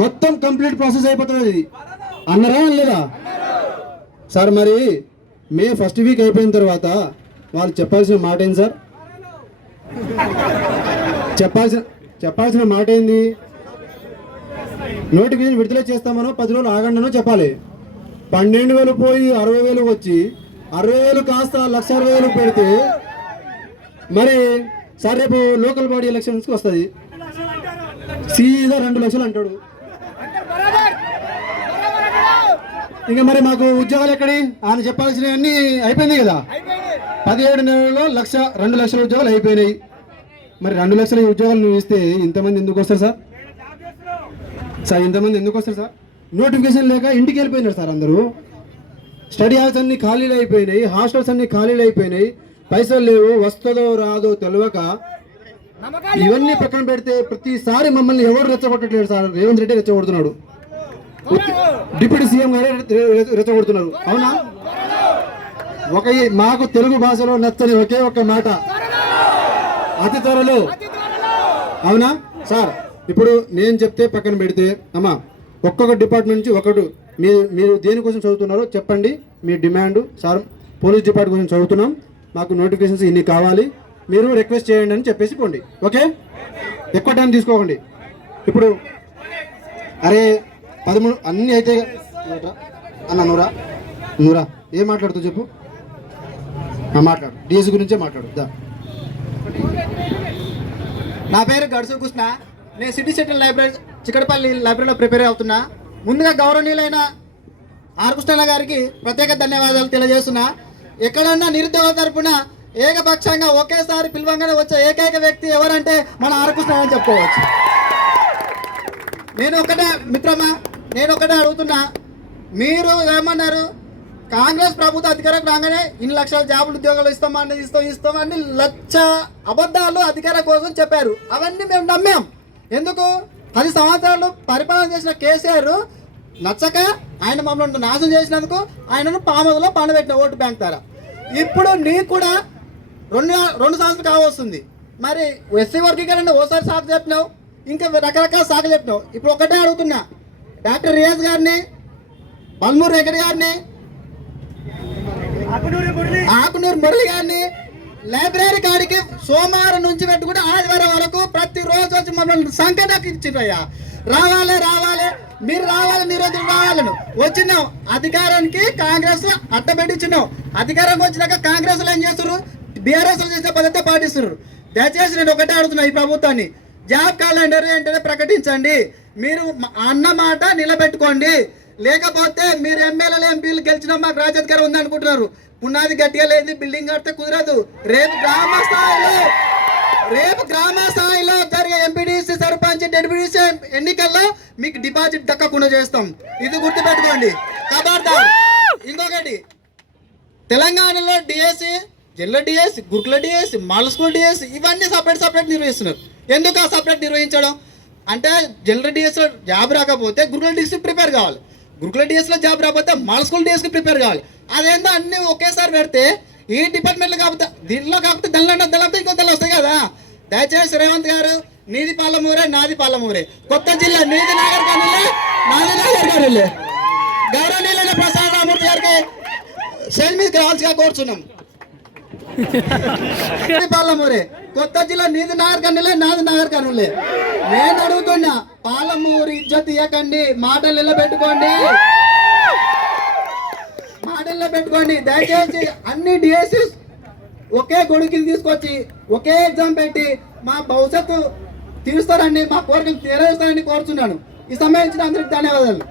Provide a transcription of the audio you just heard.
మొత్తం complete process అయిపోతుంది. ఇది అన్నరా లేదా సార్? మరి మే ఫస్ట్ వీక్ అయిపోయిన తర్వాత వాళ్ళు చెప్పాల్సిన మాట ఏంది సార్? చెప్పాల్సిన మాట ఏంది? నోటిఫికేషన్ విడుదల చేస్తామనో 10 రోజులు ఆగండనో చెప్పాలి. 12,000 పోయి 60,000 వచ్చి 60,000 కాస్త 1,60,000 పెడితే మరి సార్ రేపు లోకల్ బాడీ ఎలక్షన్స్కి వస్తుంది, సీదా 2 లక్షలు అంటాడు. ఇంకా మరి మాకు ఉద్యోగాలు ఎక్కడి? ఆయన చెప్పాల్సినవన్నీ అయిపోయింది కదా. 17 నెలల్లో 2 లక్షల ఉద్యోగాలు అయిపోయినాయి. మరి 2 లక్షల ఉద్యోగాలు నువ్వు ఇస్తే ఇంతమంది ఎందుకు వస్తారు సార్? ఇంతమంది ఎందుకు వస్తారు సార్? నోటిఫికేషన్ లేక ఇంటికి వెళ్ళిపోయినారు సార్ అందరూ. స్టడీ హాల్స్ అన్ని ఖాళీలు అయిపోయినాయి, హాస్టల్స్ అన్ని ఖాళీలు అయిపోయినాయి, పైసలు లేవు, వస్తుందో రాదో తెలియక. ఇవన్నీ పక్కన పెడితే ప్రతిసారి మమ్మల్ని ఎవరు రెచ్చగొట్టట్లేదు సార్. రేవంత్ రెడ్డి రెచ్చగొడుతున్నాడు, డిప్యూటీ సీఎం గారే రెచ్చగొడుతున్నారు. అవునా? మాకు తెలుగు భాషలో నచ్చని ఒకే ఒక్క మాట, అతి త్వరలో. అవునా సార్? ఇప్పుడు నేను చెప్తే పక్కన పెడితే అమ్మా ఒక్కొక్క డిపార్ట్మెంట్ నుంచి ఒకటి మీరు దేనికోసం చదువుతున్నారో చెప్పండి, మీ డిమాండ్. సార్ పోలీస్ డిపార్ట్మెంట్ కోసం చదువుతున్నాం, మాకు నోటిఫికేషన్స్ ఇన్ని కావాలి, మీరు రిక్వెస్ట్ చేయండి అని చెప్పేసి పోండి. ఓకే, ఎక్కువ టైం తీసుకోకండి. ఇప్పుడు అరే 13 అన్నీ అయితే అన్న నూరా ఏం మాట్లాడుతూ చెప్పు. మాట్లాడు, డిఎస్ గురించే మాట్లాడు. నా పేరు గడుసు కృష్ణ. నేను సిటీ సెంట్రల్ లైబ్రరీ చిక్కడపల్లి లైబ్రరీలో ప్రిపేర్ అవుతున్నా. ముందుగా గౌరవనీయులైన ఆర్ కృష్ణ గారికి ప్రత్యేక ధన్యవాదాలు తెలియజేస్తున్నా. ఎక్కడన్నా నిరుద్యోగ తరపున ఏకపక్షంగా ఒకేసారి పిలవంగానే వచ్చే ఏకైక వ్యక్తి ఎవరంటే మన ఆర్ కృష్ణ అని చెప్పుకోవచ్చు. నేను ఒకటే అడుగుతున్నా, మీరు ఏమన్నారు? కాంగ్రెస్ ప్రభుత్వ అధికారం రాగానే 2 లక్షల జాబులు ఉద్యోగాలు ఇస్తామని లక్ష అబద్ధాలు అధికారం కోసం చెప్పారు. అవన్నీ మేము నమ్మాం. ఎందుకు? 10 సంవత్సరాలు పరిపాలన చేసిన కేసీఆర్ నచ్చక ఆయన మమ్మల్ని నాశనం చేసినందుకు ఆయనను పామలో పండబెట్టిన ఓటు బ్యాంక్ ద్వారా. ఇప్పుడు నీకు కూడా 2 సంవత్సరాలు కావస్తుంది. మరి ఎస్సీ వర్గీకరణ ఓసారి సాకు చెప్పినావు, ఇంకా రకరకాల సాకు చెప్పినావు. ఇప్పుడు ఒకటే అడుగుతున్నా, డాక్టర్ రియాజ్ గారిని, బల్మూరు వెంకట గారిని, ఆకునూరు మురళి గారిని లైబ్రరీ కాడికి సోమవారం నుంచి పెట్టుకుంటే ఆదివారం వరకు ప్రతిరోజు వచ్చి మమ్మల్ని సంఖ్యకి ఇచ్చిరయ్యా. రావాలి మీరు రావాలను వచ్చినాం. అధికారానికి కాంగ్రెస్ అట్టబెట్టించినాం. అధికారంకి వచ్చినాక కాంగ్రెస్ ఏం చేస్తున్నారు? బీఆర్ఎస్ చేసే పద్ధతి పాటిస్తున్నారు. దయచేసి నేను ఒకటే అడుగుతున్నా, ఈ ప్రభుత్వాన్ని జాబ్ క్యాలెండర్ ఏంటనే ప్రకటించండి. మీరు అన్న మాట నిలబెట్టుకోండి. లేకపోతే మీరు ఎమ్మెల్యేలు ఎంపీలు గెలిచిన మాకు రాజకీయం ఉంది అనుకుంటున్నారు. పునాది గట్టిగా లేదు, బిల్డింగ్ కడితే కుదరదు. రేపు గ్రామ స్థాయిలో జరిగే ఎంపీడీసీ, సర్పంచ్, డిప్యూటీసీ ఎన్నికల్లో మీకు డిపాజిట్ దక్కకుండా చేస్తాం. ఇది గుర్తుపెట్టుకోండి. ఖబర్దార్. ఇంకొకటి, తెలంగాణలో డిఎస్సి, జిల్లా డిఎస్సి, గురుకుల డిఎస్సి, మోడల్ స్కూల్ డిఎస్సి ఇవన్నీ సపరేట్ నిర్వహిస్తున్నారు. ఎందుకు ఆ సపరేట్ నిర్వహించడం అంటే, జనరల్ డిఎస్లో జాబ్ రాకపోతే గురుకుల డిఎస్సి ప్రిపేర్ కావాలి, గురుకుల డిఎస్లో జాబ్ రాకపోతే మోడల్ స్కూల్ డిఎస్కి ప్రిపేర్ కావాలి. అదేందో అన్ని ఒకేసారి పెడితే ఈ డిపార్ట్మెంట్లో కాకపోతే దీనిలో కాకపోతే దళంతో ఇంకో దళ వస్తాయి కదా. దయచేసి రేవంత్ గారు, నీది పాలమూరే, నాది పాలమూరే, కొత్త జిల్లా నీది నాగర్ కర్నూలే, నాది నాగర్ కర్నూలే. గౌరవనీయులైన ప్రసాద్ రామూర్తి గారికి స్టేజ్ మీదకి రావాల్సిగా కోరుచున్నాం. పాలమూరే, కొత్త జిల్లా నీది నాగర్ కర్నూలే, నాది నాగర్ కర్నూలే. నేను అడుగుతున్నా, పాలమూరు ఇజ్జత్ ఇవ్వకండి, మాటలు నిలబెట్టుకోండి. దయచేసి అన్ని డిఎస్సీస్ ఒకే గొడుగుకి తీసుకొచ్చి ఒకే ఎగ్జామ్ పెట్టి మా భవిష్యత్తు తీరుస్తారని, మా కోరికలు నెరవేరుస్తారని కోరుతున్నాను. ఈ సమయం ఇచ్చిన అందరికి ధన్యవాదాలు.